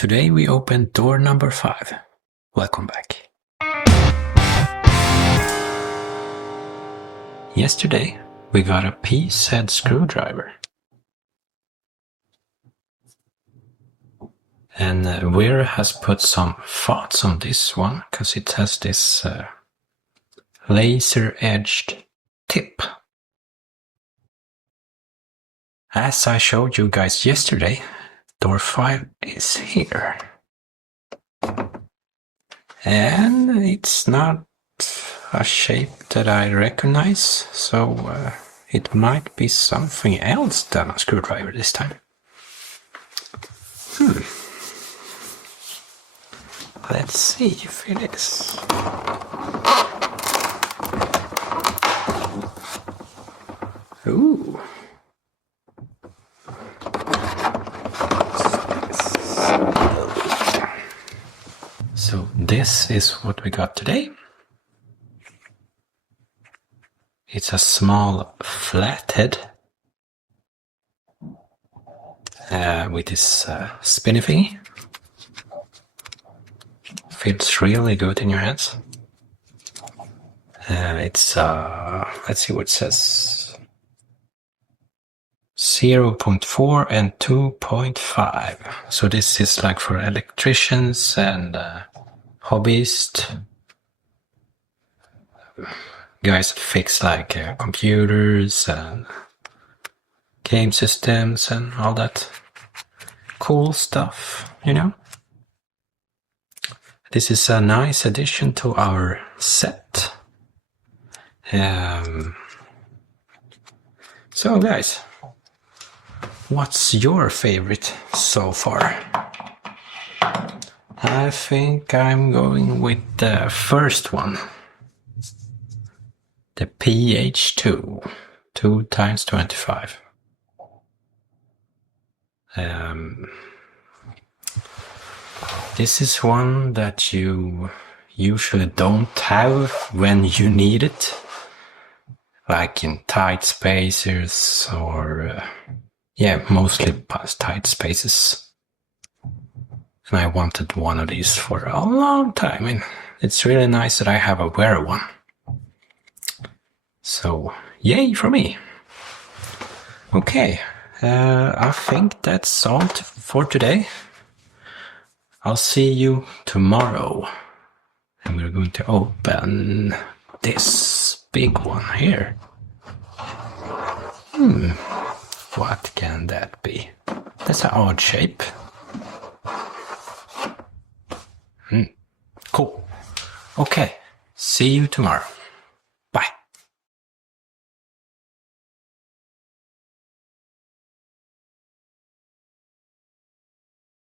Today we open door number 5. Welcome back. Yesterday we got a piece-head screwdriver. And Wera has put some thoughts on this one because it has this laser-edged tip. As I showed you guys yesterday, door 5 is here. And it's not a shape that I recognize, so it might be something else than a screwdriver this time. Let's see if it is. Ooh. So this is what we got today. It's a small flathead with this spinny thingy. Feels really good in your hands. It's let's see what it says. 0.4 and 2.5. So this is like for electricians and hobbyists, guys that fix like computers and game systems and all that cool stuff, you know. This is a nice addition to our set. So guys, what's your favorite so far? I think I'm going with the first one. The PH2, 2 times 25. This is one that you usually don't have when you need it, like in tight spaces or yeah, mostly past tight spaces. And I wanted one of these for a long time, and it's really nice that I have a Wera one. So yay for me. Okay, I think that's all for today. I'll see you tomorrow, and we're going to open this big one here. What can that be? That's an odd shape. Cool. Okay, see you tomorrow.